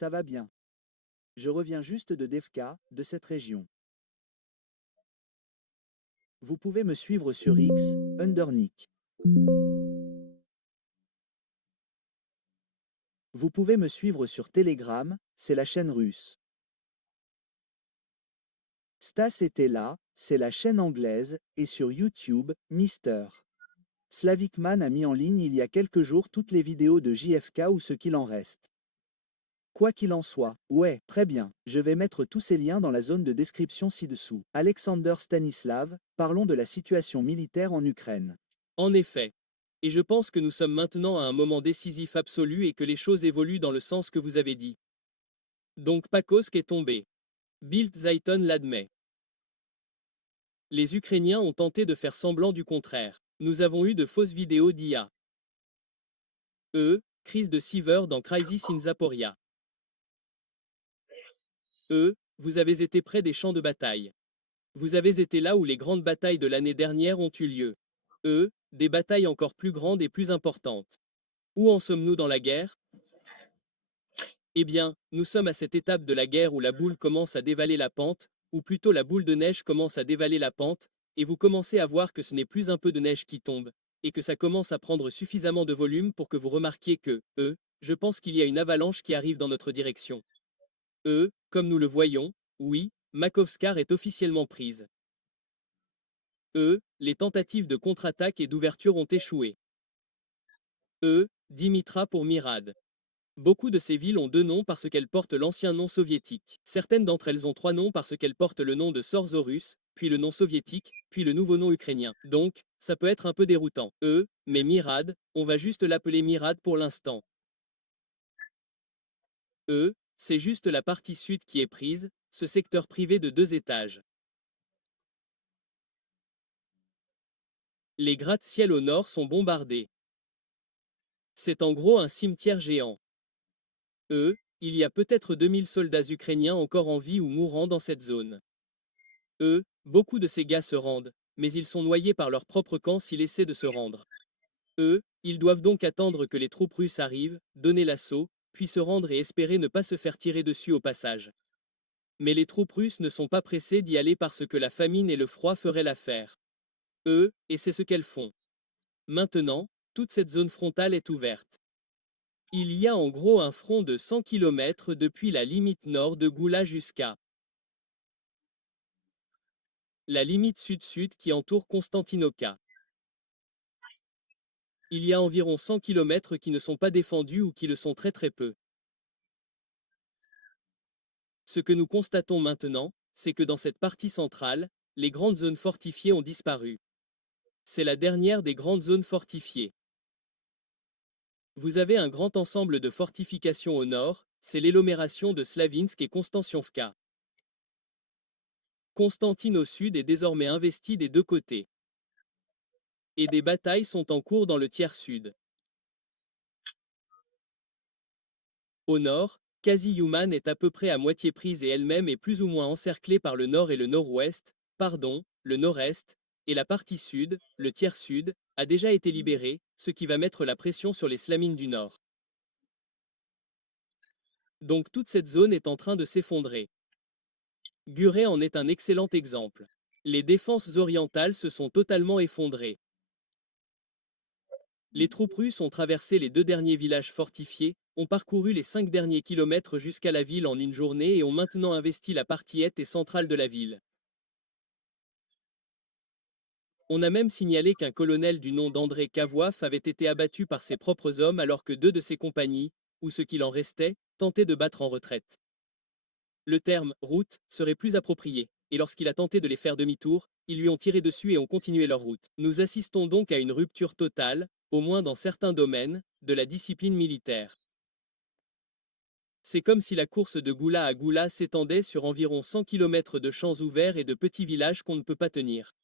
ça va bien. Je reviens juste de Devka, de cette région. Vous pouvez me suivre sur X, Undernick. Vous pouvez me suivre sur Telegram, c'est la chaîne russe. Stas était là, c'est la chaîne anglaise, et sur YouTube, Mister. Slavicman a mis en ligne il y a quelques jours toutes les vidéos de JFK ou ce qu'il en reste. Quoi qu'il en soit, ouais, très bien, je vais mettre tous ces liens dans la zone de description ci-dessous. Alexander Stanislav, parlons de la situation militaire en Ukraine. En effet. Et je pense que nous sommes maintenant à un moment décisif absolu et que les choses évoluent dans le sens que vous avez dit. Donc Pakhovsk est tombé. Bild Zeitung l'admet. Les Ukrainiens ont tenté de faire semblant du contraire. Nous avons eu de fausses vidéos d'IA. Crise de Seaver dans Crisis in Zaporia. Vous avez été près des champs de bataille. Vous avez été là où les grandes batailles de l'année dernière ont eu lieu. Des batailles encore plus grandes et plus importantes. Où en sommes-nous dans la guerre? Eh bien, nous sommes à cette étape de la guerre où la boule commence à dévaler la pente, ou plutôt la boule de neige commence à dévaler la pente, et vous commencez à voir que ce n'est plus un peu de neige qui tombe, et que ça commence à prendre suffisamment de volume pour que vous remarquiez que, je pense qu'il y a une avalanche qui arrive dans notre direction. Comme nous le voyons, oui, Makovskar est officiellement prise. Les tentatives de contre-attaque et d'ouverture ont échoué. Dimitra pour Mirad. Beaucoup de ces villes ont deux noms parce qu'elles portent l'ancien nom soviétique. Certaines d'entre elles ont trois noms parce qu'elles portent le nom de Sorzorus, puis le nom soviétique, puis le nouveau nom ukrainien. Donc, ça peut être un peu déroutant. Mais Mirad, on va juste l'appeler Mirad pour l'instant. C'est juste la partie sud qui est prise, ce secteur privé de 2 étages. Les gratte-ciel au nord sont bombardés. C'est en gros un cimetière géant. Il y a peut-être 2000 soldats ukrainiens encore en vie ou mourant dans cette zone. Beaucoup de ces gars se rendent, mais ils sont noyés par leur propre camp s'ils essaient de se rendre. Ils doivent donc attendre que les troupes russes arrivent, donner l'assaut, puis se rendre et espérer ne pas se faire tirer dessus au passage. Mais les troupes russes ne sont pas pressées d'y aller parce que la famine et le froid feraient l'affaire. Et c'est ce qu'elles font. Maintenant, toute cette zone frontale est ouverte. Il y a en gros un front de 100 km depuis la limite nord de Goula jusqu'à la limite sud-sud qui entoure Konstantinovka. Il y a environ 100 km qui ne sont pas défendus ou qui le sont très très peu. Ce que nous constatons maintenant, c'est que dans cette partie centrale, les grandes zones fortifiées ont disparu. C'est la dernière des grandes zones fortifiées. Vous avez un grand ensemble de fortifications au nord, c'est l'agglomération de Slavinsk et Konstantinovka. Constantine au sud est désormais investie des deux côtés. Et des batailles sont en cours dans le tiers sud. Au nord, Quasi-Yuman est à peu près à moitié prise et elle-même est plus ou moins encerclée par le nord et le nord-ouest, le nord-est, et la partie sud, le tiers sud, a déjà été libérée, ce qui va mettre la pression sur les Slamines du nord. Donc toute cette zone est en train de s'effondrer. Gurey en est un excellent exemple. Les défenses orientales se sont totalement effondrées. Les troupes russes ont traversé les 2 derniers villages fortifiés, ont parcouru les 5 derniers kilomètres jusqu'à la ville en une journée et ont maintenant investi la partie est et centrale de la ville. On a même signalé qu'un colonel du nom d'André Kavoif avait été abattu par ses propres hommes alors que 2 de ses compagnies, ou ce qu'il en restait, tentaient de battre en retraite. Le terme « route » serait plus approprié, et lorsqu'il a tenté de les faire demi-tour, ils lui ont tiré dessus et ont continué leur route. Nous assistons donc à une rupture totale, au moins dans certains domaines, de la discipline militaire. C'est comme si la course de Goula à Goula s'étendait sur environ 100 km de champs ouverts et de petits villages qu'on ne peut pas tenir.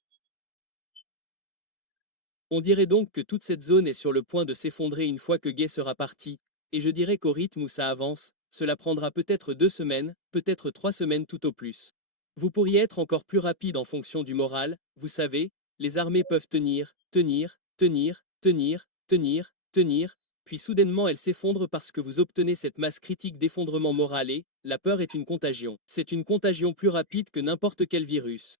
On dirait donc que toute cette zone est sur le point de s'effondrer une fois que Gay sera parti, et je dirais qu'au rythme où ça avance, cela prendra peut-être 2 semaines, peut-être 3 semaines tout au plus. Vous pourriez être encore plus rapide en fonction du moral, vous savez, les armées peuvent tenir, tenir, tenir, tenir, tenir, tenir, puis soudainement elle s'effondre parce que vous obtenez cette masse critique d'effondrement moral et, la peur est une contagion. C'est une contagion plus rapide que n'importe quel virus.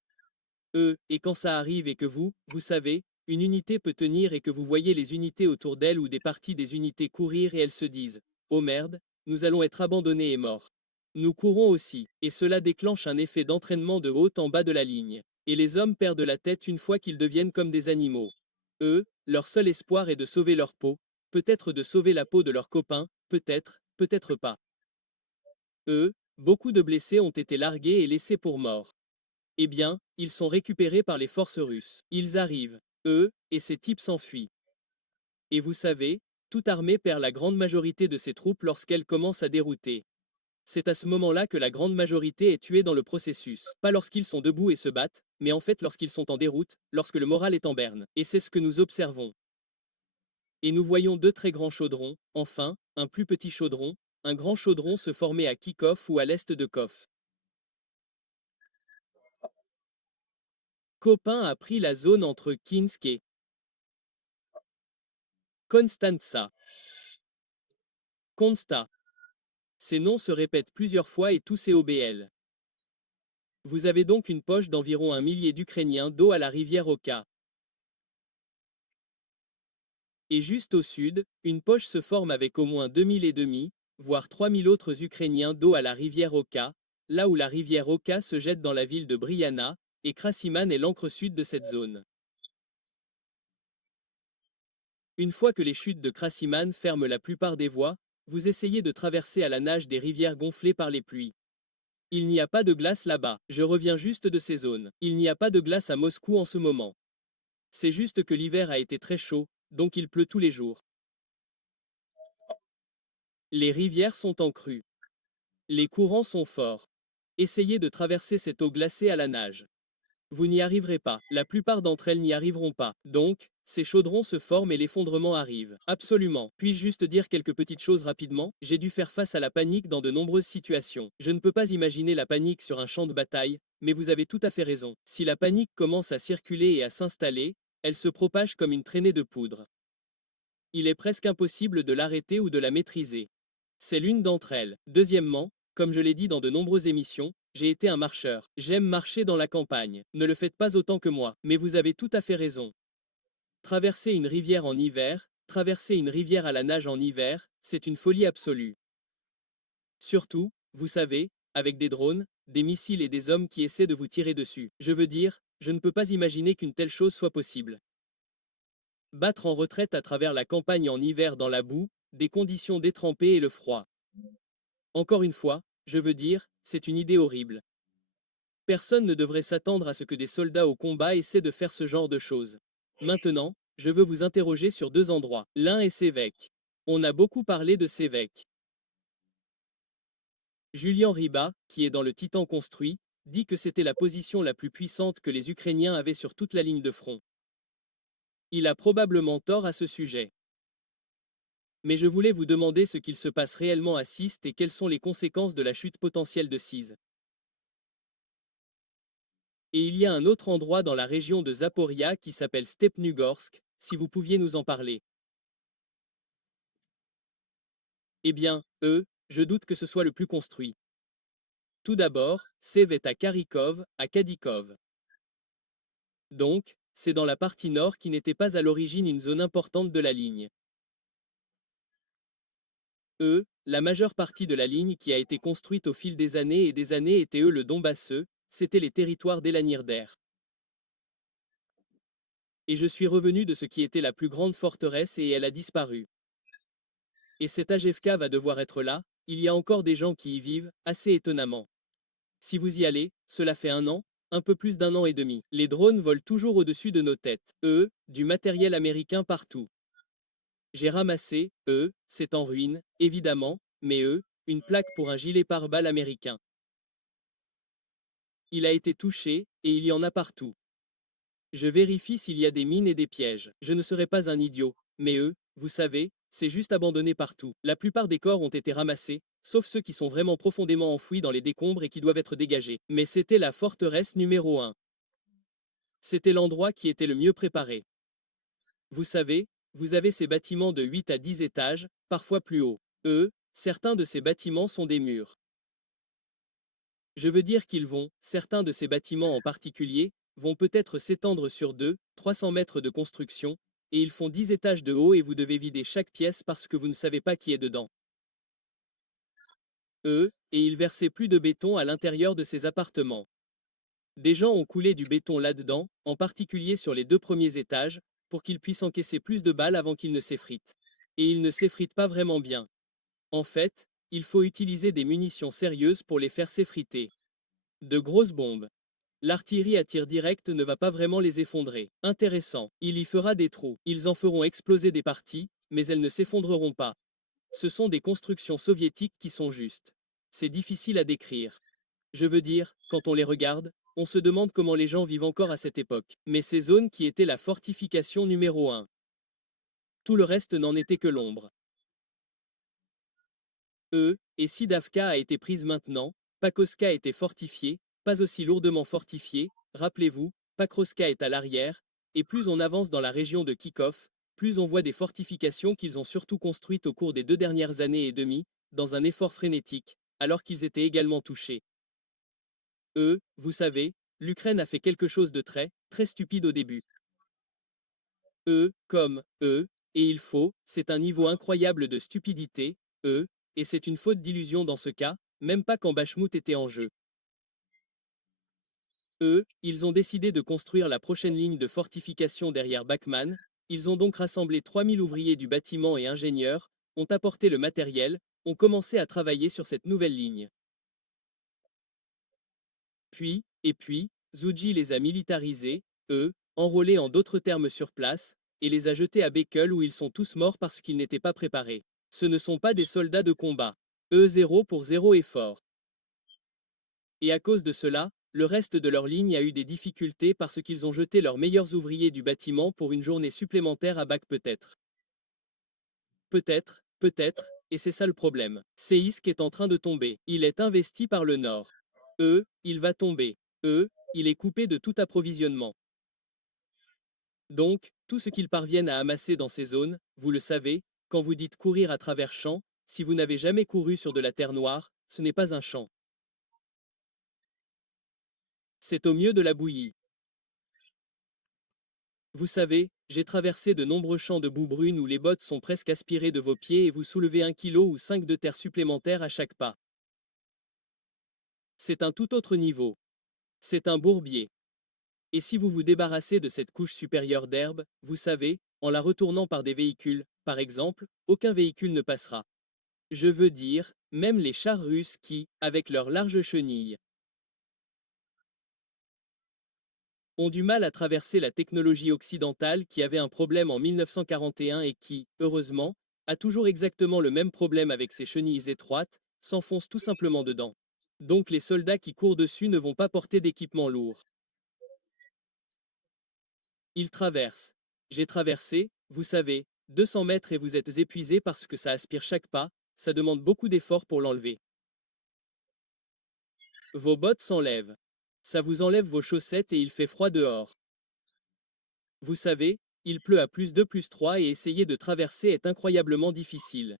Et quand ça arrive et que vous savez, une unité peut tenir et que vous voyez les unités autour d'elle ou des parties des unités courir et elles se disent « Oh merde, nous allons être abandonnés et morts ». Nous courons aussi, et cela déclenche un effet d'entraînement de haut en bas de la ligne. Et les hommes perdent la tête une fois qu'ils deviennent comme des animaux. Leur seul espoir est de sauver leur peau, peut-être de sauver la peau de leurs copains, peut-être, peut-être pas. Beaucoup de blessés ont été largués et laissés pour morts. Eh bien, ils sont récupérés par les forces russes. Ils arrivent, et ces types s'enfuient. Et vous savez, toute armée perd la grande majorité de ses troupes lorsqu'elle commence à dérouter. C'est à ce moment-là que la grande majorité est tuée dans le processus. Pas lorsqu'ils sont debout et se battent, mais en fait lorsqu'ils sont en déroute, lorsque le moral est en berne. Et c'est ce que nous observons. Et nous voyons deux très grands chaudrons, enfin, un plus petit chaudron, un grand chaudron se former à Kiev ou à l'est de Kiev. Copain a pris la zone entre Kinsk et Konstanza. Konsta. Ces noms se répètent plusieurs fois et tous COBL. Vous avez donc une poche d'environ 1 millier d'Ukrainiens d'eau à la rivière Oka. Et juste au sud, une poche se forme avec au moins 2000 et demi, voire 3000 autres Ukrainiens d'eau à la rivière Oka, là où la rivière Oka se jette dans la ville de Brianna, et Krasiman est l'encre sud de cette zone. Une fois que les chutes de Krasiman ferment la plupart des voies, vous essayez de traverser à la nage des rivières gonflées par les pluies. Il n'y a pas de glace là-bas, je reviens juste de ces zones. Il n'y a pas de glace à Moscou en ce moment. C'est juste que l'hiver a été très chaud, donc il pleut tous les jours. Les rivières sont en crue. Les courants sont forts. Essayez de traverser cette eau glacée à la nage. Vous n'y arriverez pas, la plupart d'entre elles n'y arriveront pas. Donc, ces chaudrons se forment et l'effondrement arrive. Absolument. Puis-je juste dire quelques petites choses rapidement? J'ai dû faire face à la panique dans de nombreuses situations. Je ne peux pas imaginer la panique sur un champ de bataille, mais vous avez tout à fait raison. Si la panique commence à circuler et à s'installer, elle se propage comme une traînée de poudre. Il est presque impossible de l'arrêter ou de la maîtriser. C'est l'une d'entre elles. Deuxièmement, comme je l'ai dit dans de nombreuses émissions, j'ai été un marcheur. J'aime marcher dans la campagne. Ne le faites pas autant que moi, mais vous avez tout à fait raison. Traverser une rivière en hiver, traverser une rivière à la nage en hiver, c'est une folie absolue. Surtout, vous savez, avec des drones, des missiles et des hommes qui essaient de vous tirer dessus. Je veux dire, je ne peux pas imaginer qu'une telle chose soit possible. Battre en retraite à travers la campagne en hiver dans la boue, des conditions détrempées et le froid. Encore une fois, je veux dire, c'est une idée horrible. Personne ne devrait s'attendre à ce que des soldats au combat essaient de faire ce genre de choses. Maintenant, je veux vous interroger sur deux endroits. L'un est Sévèque. On a beaucoup parlé de Sévèque. Julian Riba, qui est dans le Titan construit, dit que c'était la position la plus puissante que les Ukrainiens avaient sur toute la ligne de front. Il a probablement tort à ce sujet. Mais je voulais vous demander ce qu'il se passe réellement à Sist et quelles sont les conséquences de la chute potentielle de Siz. Et il y a un autre endroit dans la région de Zaporia qui s'appelle Stepnugorsk, si vous pouviez nous en parler. Eh bien, je doute que ce soit le plus construit. Tout d'abord, Sev est à Kharkov, à Kadykov. Donc, c'est dans la partie nord qui n'était pas à l'origine une zone importante de la ligne. La majeure partie de la ligne qui a été construite au fil des années était le Donbass, c'était les territoires d'Elanirder. Et je suis revenu de ce qui était la plus grande forteresse et elle a disparu. Et cette AGFK va devoir être là, il y a encore des gens qui y vivent, assez étonnamment. Si vous y allez, cela fait 1 an, un peu plus d'1 an et demi. Les drones volent toujours au-dessus de nos têtes. Du matériel américain partout. J'ai ramassé, c'est en ruine, évidemment, mais une plaque pour un gilet pare-balles américain. Il a été touché, et il y en a partout. Je vérifie s'il y a des mines et des pièges. Je ne serai pas un idiot, mais vous savez, c'est juste abandonné partout. La plupart des corps ont été ramassés, sauf ceux qui sont vraiment profondément enfouis dans les décombres et qui doivent être dégagés. Mais c'était la forteresse numéro 1. C'était l'endroit qui était le mieux préparé. Vous savez, vous avez ces bâtiments de 8 à 10 étages, parfois plus hauts. Certains de ces bâtiments sont des murs. Je veux dire certains de ces bâtiments en particulier, vont peut-être s'étendre sur 300 mètres de construction, et ils font 10 étages de haut et vous devez vider chaque pièce parce que vous ne savez pas qui est dedans. Et ils versaient plus de béton à l'intérieur de ces appartements. Des gens ont coulé du béton là-dedans, en particulier sur les 2 premiers étages, pour qu'ils puissent encaisser plus de balles avant qu'ils ne s'effritent. Et ils ne s'effritent pas vraiment bien. En fait, il faut utiliser des munitions sérieuses pour les faire s'effriter. De grosses bombes. L'artillerie à tir direct ne va pas vraiment les effondrer. Intéressant. Il y fera des trous. Ils en feront exploser des parties, mais elles ne s'effondreront pas. Ce sont des constructions soviétiques qui sont justes. C'est difficile à décrire. Je veux dire, quand on les regarde, on se demande comment les gens vivent encore à cette époque. Mais ces zones qui étaient la fortification numéro 1. Tout le reste n'en était que l'ombre. Et si Davka a été prise maintenant, Pakrovska était fortifiée, pas aussi lourdement fortifiée, rappelez-vous, Pakrovska est à l'arrière, et plus on avance dans la région de Kharkov, plus on voit des fortifications qu'ils ont surtout construites au cours des 2 dernières années et demie, dans un effort frénétique, alors qu'ils étaient également touchés. Vous savez, l'Ukraine a fait quelque chose de très, très stupide au début. Et c'est un niveau incroyable de stupidité, et c'est une faute d'illusion dans ce cas, même pas quand Bachmout était en jeu. Ils ont décidé de construire la prochaine ligne de fortification derrière Bakhman, ils ont donc rassemblé 3000 ouvriers du bâtiment et ingénieurs, ont apporté le matériel, ont commencé à travailler sur cette nouvelle ligne. Puis, Zhuji les a militarisés, enrôlés en d'autres termes sur place, et les a jetés à Bakel où ils sont tous morts parce qu'ils n'étaient pas préparés. Ce ne sont pas des soldats de combat. 0 pour 0 effort. Et à cause de cela, le reste de leur ligne a eu des difficultés parce qu'ils ont jeté leurs meilleurs ouvriers du bâtiment pour une journée supplémentaire à Bac peut-être. Peut-être, et c'est ça le problème. Seisk est en train de tomber. Il est investi par le Nord. Il va tomber. Il est coupé de tout approvisionnement. Donc, tout ce qu'ils parviennent à amasser dans ces zones, vous le savez, quand vous dites courir à travers champs, si vous n'avez jamais couru sur de la terre noire, ce n'est pas un champ. C'est au mieux de la bouillie. Vous savez, j'ai traversé de nombreux champs de boue brune où les bottes sont presque aspirées de vos pieds et vous soulevez 1 kg ou 5 de terre supplémentaire à chaque pas. C'est un tout autre niveau. C'est un bourbier. Et si vous vous débarrassez de cette couche supérieure d'herbe, vous savez, en la retournant par des véhicules, par exemple, aucun véhicule ne passera. Je veux dire, même les chars russes qui, avec leurs larges chenilles, ont du mal à traverser la technologie occidentale qui avait un problème en 1941 et qui, heureusement, a toujours exactement le même problème avec ses chenilles étroites, s'enfonce tout simplement dedans. Donc les soldats qui courent dessus ne vont pas porter d'équipement lourd. Ils traversent. J'ai traversé, vous savez, 200 mètres et vous êtes épuisé parce que ça aspire chaque pas, ça demande beaucoup d'efforts pour l'enlever. Vos bottes s'enlèvent. Ça vous enlève vos chaussettes et il fait froid dehors. Vous savez, il pleut à +2 +3 et essayer de traverser est incroyablement difficile.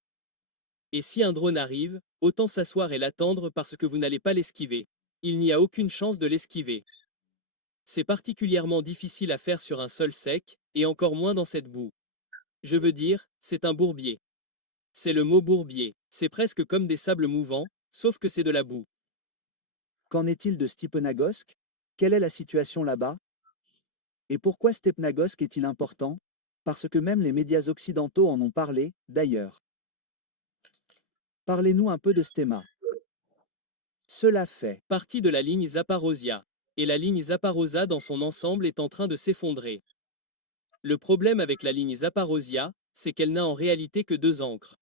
Et si un drone arrive, autant s'asseoir et l'attendre parce que vous n'allez pas l'esquiver. Il n'y a aucune chance de l'esquiver. C'est particulièrement difficile à faire sur un sol sec, et encore moins dans cette boue. Je veux dire, c'est un bourbier. C'est le mot bourbier. C'est presque comme des sables mouvants, sauf que c'est de la boue. Qu'en est-il de Stepanagorsk? Quelle est la situation là-bas? Et pourquoi Stepnagorsk est-il important? Parce que même les médias occidentaux en ont parlé, d'ailleurs. Parlez-nous un peu de Stema. Cela fait Partie de la ligne Zaporozhia. Et la ligne Zaporozhia dans son ensemble est en train de s'effondrer. Le problème avec la ligne Zaporozhia, c'est qu'elle n'a en réalité que 2 ancres.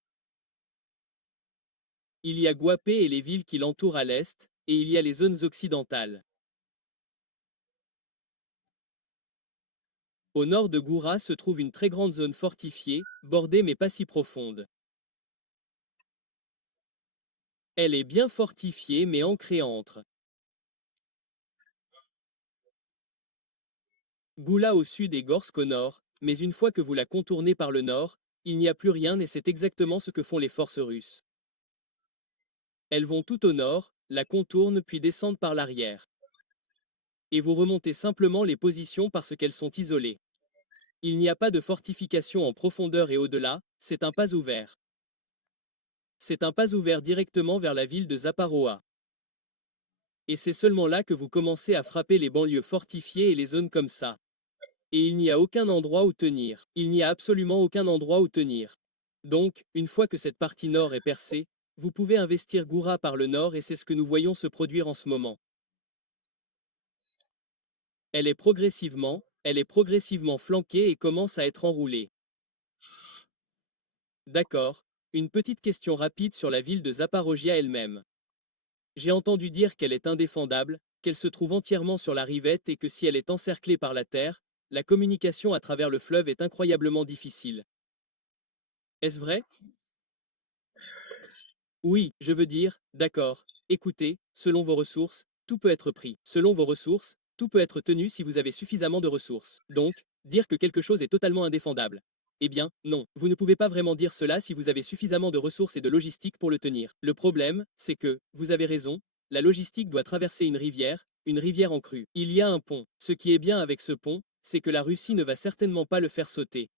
Il y a Guapé et les villes qui l'entourent à l'est, et il y a les zones occidentales. Au nord de Goura se trouve une très grande zone fortifiée, bordée mais pas si profonde. Elle est bien fortifiée mais ancrée entre Goula au sud et Gorsk au nord, Mais une fois que vous la contournez par le nord, il n'y a plus rien et c'est exactement ce que font les forces russes. Elles vont tout au nord, la contournent puis descendent par l'arrière. Et vous remontez simplement les positions parce qu'elles sont isolées. Il n'y a pas de fortification en profondeur et au-delà, c'est un pas ouvert. C'est un pas ouvert directement vers la ville de Zaparoa. Et c'est seulement là que vous commencez à frapper les banlieues fortifiées et les zones comme ça. Et il n'y a aucun endroit où tenir. Il n'y a absolument aucun endroit où tenir. Donc, une fois que cette partie nord est percée, vous pouvez investir Goura par le nord et c'est ce que nous voyons se produire en ce moment. Elle est progressivement flanquée et commence à être enroulée. D'accord, une petite question rapide sur la ville de Zaparogia elle-même. J'ai entendu dire qu'elle est indéfendable, qu'elle se trouve entièrement sur la rivette et que si elle est encerclée par la terre, la communication à travers le fleuve est incroyablement difficile. Est-ce vrai? Oui, je veux dire, d'accord. Écoutez, selon vos ressources, tout peut être pris. Selon vos ressources, tout peut être tenu si vous avez suffisamment de ressources. Donc, dire que quelque chose est totalement indéfendable. Eh bien, non, vous ne pouvez pas vraiment dire cela si vous avez suffisamment de ressources et de logistique pour le tenir. Le problème, c'est que, vous avez raison, la logistique doit traverser une rivière en crue. Il y a un pont. Ce qui est bien avec ce pont, c'est que la Russie ne va certainement pas le faire sauter.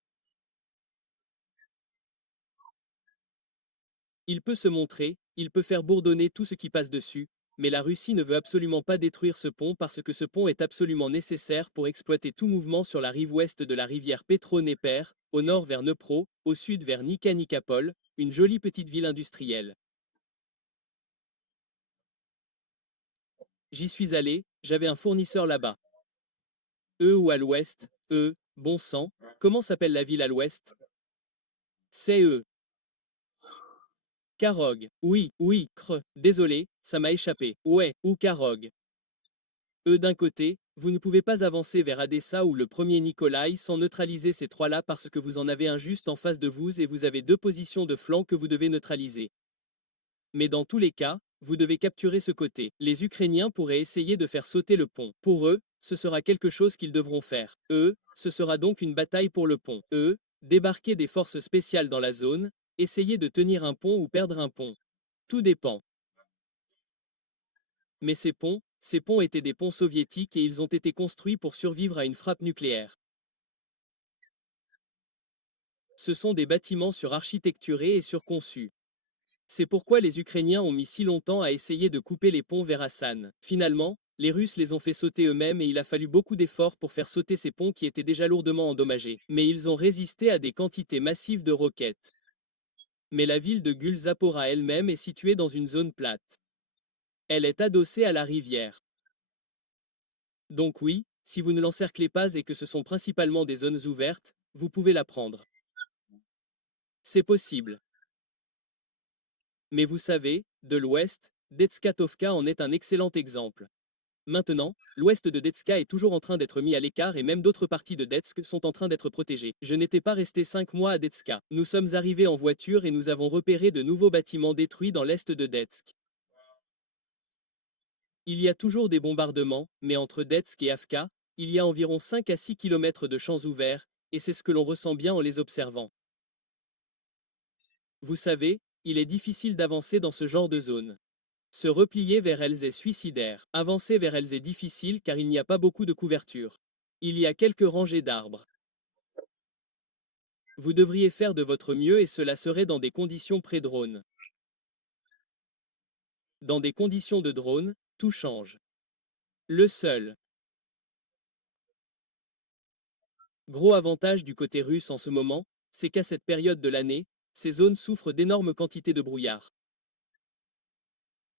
Il peut se montrer, il peut faire bourdonner tout ce qui passe dessus, mais la Russie ne veut absolument pas détruire ce pont parce que ce pont est absolument nécessaire pour exploiter tout mouvement sur la rive ouest de la rivière Petro-Dnieper, au nord vers Dnepro, au sud vers Nika-Nikapol, une jolie petite ville industrielle. J'y suis allé, j'avais un fournisseur là-bas. Ou à l'ouest, bon sang, comment s'appelle la ville à l'ouest? C'est Karog. Oui, oui, désolé, ça m'a échappé. Ouais, ou Karog. D'un côté, vous ne pouvez pas avancer vers Adessa ou le premier Nikolai sans neutraliser ces trois-là parce que vous en avez un juste en face de vous et vous avez deux positions de flanc que vous devez neutraliser. Mais dans tous les cas, vous devez capturer ce côté. Les Ukrainiens pourraient essayer de faire sauter le pont. Pour eux, ce sera quelque chose qu'ils devront faire. Ce sera donc une bataille pour le pont. Débarquer des forces spéciales dans la zone, essayer de tenir un pont ou perdre un pont. Tout dépend. Mais ces ponts étaient des ponts soviétiques et ils ont été construits pour survivre à une frappe nucléaire. Ce sont des bâtiments surarchitecturés et surconçus. C'est pourquoi les Ukrainiens ont mis si longtemps à essayer de couper les ponts vers Hassan. Finalement, les Russes les ont fait sauter eux-mêmes et il a fallu beaucoup d'efforts pour faire sauter ces ponts qui étaient déjà lourdement endommagés. Mais ils ont résisté à des quantités massives de roquettes. Mais la ville de Gulzapora elle-même est située dans une zone plate. Elle est adossée à la rivière. Donc oui, si vous ne l'encerclez pas et que ce sont principalement des zones ouvertes, vous pouvez la prendre. C'est possible. Mais vous savez, de l'ouest, Detskatovka en est un excellent exemple. Maintenant, l'ouest de Detska est toujours en train d'être mis à l'écart et même d'autres parties de Detsk sont en train d'être protégées. Je n'étais pas resté 5 mois à Detska. Nous sommes arrivés en voiture et nous avons repéré de nouveaux bâtiments détruits dans l'est de Detsk. Il y a toujours des bombardements, mais entre Detsk et Avka, il y a environ 5 à 6 km de champs ouverts, et c'est ce que l'on ressent bien en les observant. Vous savez, il est difficile d'avancer dans ce genre de zone. Se replier vers elles est suicidaire. Avancer vers elles est difficile car il n'y a pas beaucoup de couverture. Il y a quelques rangées d'arbres. Vous devriez faire de votre mieux et cela serait dans des conditions pré-drone. Dans des conditions de drone, tout change. Le seul gros avantage du côté russe en ce moment, c'est qu'à cette période de l'année, ces zones souffrent d'énormes quantités de brouillard.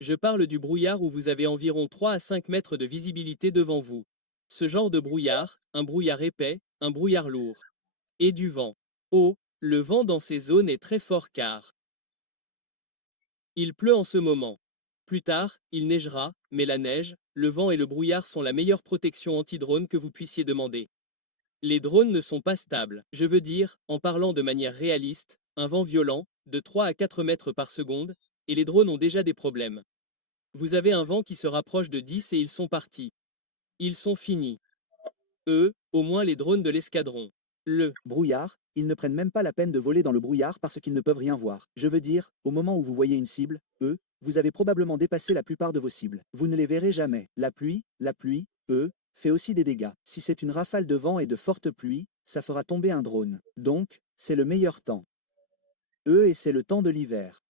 Je parle du brouillard où vous avez environ 3 à 5 mètres de visibilité devant vous. Ce genre de brouillard, un brouillard épais, un brouillard lourd. Et du vent. Oh, le vent dans ces zones est très fort car il pleut en ce moment. Plus tard, il neigera, mais la neige, le vent et le brouillard sont la meilleure protection anti-drone que vous puissiez demander. Les drones ne sont pas stables. Je veux dire, en parlant de manière réaliste, un vent violent, de 3 à 4 mètres par seconde, et les drones ont déjà des problèmes. Vous avez un vent qui se rapproche de 10 et ils sont partis. Ils sont finis. Au moins les drones de l'escadron. Le brouillard, ils ne prennent même pas la peine de voler dans le brouillard parce qu'ils ne peuvent rien voir. Je veux dire, au moment où vous voyez une cible, vous avez probablement dépassé la plupart de vos cibles. Vous ne les verrez jamais. La pluie, fait aussi des dégâts. Si c'est une rafale de vent et de fortes pluies, ça fera tomber un drone. Donc, c'est le meilleur temps. Et c'est le temps de l'hiver.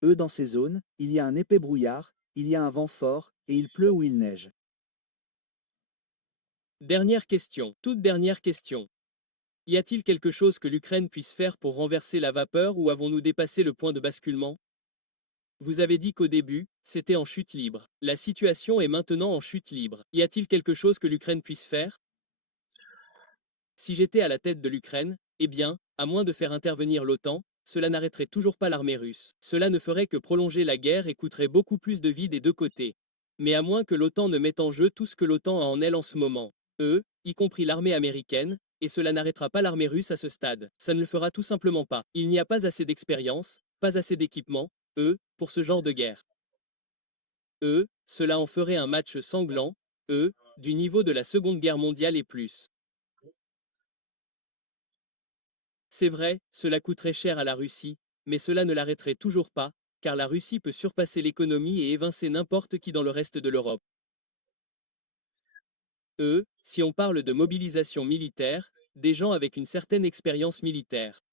Dans ces zones, il y a un épais brouillard, il y a un vent fort, et il pleut ou il neige. Dernière question, toute dernière question. Y a-t-il quelque chose que l'Ukraine puisse faire pour renverser la vapeur ou avons-nous dépassé le point de basculement? Vous avez dit qu'au début, c'était en chute libre. La situation est maintenant en chute libre. Y a-t-il quelque chose que l'Ukraine puisse faire? Si j'étais à la tête de l'Ukraine, eh bien, à moins de faire intervenir l'OTAN, cela n'arrêterait toujours pas l'armée russe. Cela ne ferait que prolonger la guerre et coûterait beaucoup plus de vies des deux côtés. Mais à moins que l'OTAN ne mette en jeu tout ce que l'OTAN a en elle en ce moment, y compris l'armée américaine, et cela n'arrêtera pas l'armée russe à ce stade. Ça ne le fera tout simplement pas. Il n'y a pas assez d'expérience, pas assez d'équipement, pour ce genre de guerre. Cela en ferait un match sanglant, du niveau de la Seconde Guerre mondiale et plus. C'est vrai, cela coûterait cher à la Russie, mais cela ne l'arrêterait toujours pas, car la Russie peut surpasser l'économie et évincer n'importe qui dans le reste de l'Europe. Si on parle de mobilisation militaire, des gens avec une certaine expérience militaire.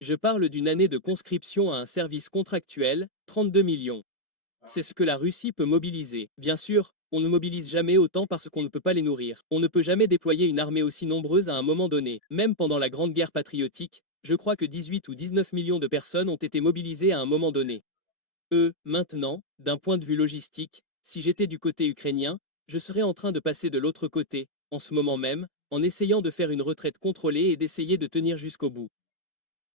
Je parle d'une année de conscription à un service contractuel, 32 millions. C'est ce que la Russie peut mobiliser. Bien sûr, on ne mobilise jamais autant parce qu'on ne peut pas les nourrir. On ne peut jamais déployer une armée aussi nombreuse à un moment donné. Même pendant la Grande Guerre patriotique, je crois que 18 ou 19 millions de personnes ont été mobilisées à un moment donné. Maintenant, d'un point de vue logistique, si j'étais du côté ukrainien, je serais en train de passer de l'autre côté, en ce moment même, en essayant de faire une retraite contrôlée et d'essayer de tenir jusqu'au bout.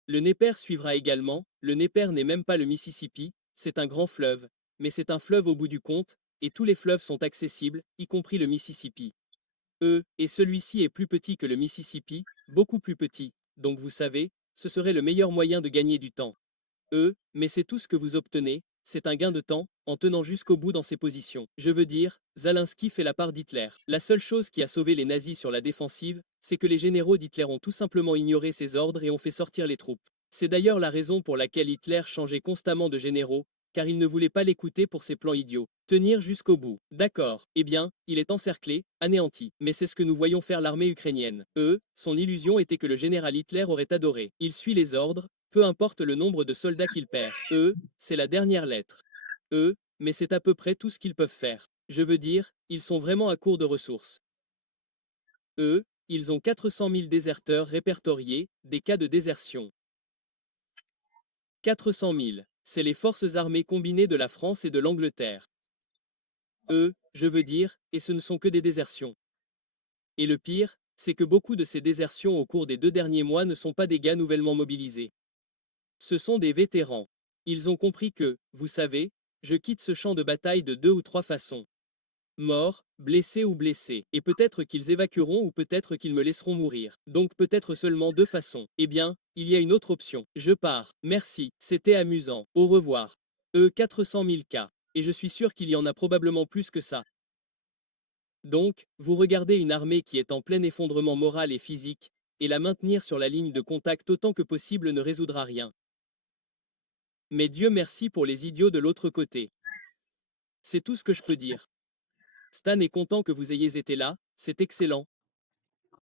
Le Dnieper suivra également. Le Dnieper n'est même pas le Mississippi, c'est un grand fleuve, mais c'est un fleuve au bout du compte, et tous les fleuves sont accessibles, y compris le Mississippi. Et celui-ci est plus petit que le Mississippi, beaucoup plus petit, donc vous savez, ce serait le meilleur moyen de gagner du temps. Mais c'est tout ce que vous obtenez, c'est un gain de temps, en tenant jusqu'au bout dans ces positions. Je veux dire, Zelensky fait la part d'Hitler. La seule chose qui a sauvé les nazis sur la défensive, c'est que les généraux d'Hitler ont tout simplement ignoré ses ordres et ont fait sortir les troupes. C'est d'ailleurs la raison pour laquelle Hitler changeait constamment de généraux, car il ne voulait pas l'écouter pour ses plans idiots. Tenir jusqu'au bout. D'accord, eh bien, il est encerclé, anéanti. Mais c'est ce que nous voyons faire l'armée ukrainienne. Son illusion était que le général Hitler aurait adoré. Il suit les ordres, peu importe le nombre de soldats qu'il perd. C'est la dernière lettre. Mais c'est à peu près tout ce qu'ils peuvent faire. Je veux dire, ils sont vraiment à court de ressources. Ils ont 400 000 déserteurs répertoriés, des cas de désertion. 400 000, c'est les forces armées combinées de la France et de l'Angleterre. Je veux dire, et ce ne sont que des désertions. Et le pire, c'est que beaucoup de ces désertions au cours des 2 derniers mois ne sont pas des gars nouvellement mobilisés. Ce sont des vétérans. Ils ont compris que, vous savez, je quitte ce champ de bataille de 2 ou 3 façons. Mort, blessé ou blessé. Et peut-être qu'ils évacueront ou peut-être qu'ils me laisseront mourir. Donc peut-être seulement 2 façons. Eh bien, il y a une autre option. Je pars. Merci, c'était amusant. Au revoir. 400 000 cas. Et je suis sûr qu'il y en a probablement plus que ça. Donc, vous regardez une armée qui est en plein effondrement moral et physique, et la maintenir sur la ligne de contact autant que possible ne résoudra rien. Mais Dieu merci pour les idiots de l'autre côté. C'est tout ce que je peux dire. Stan est content que vous ayez été là, c'est excellent,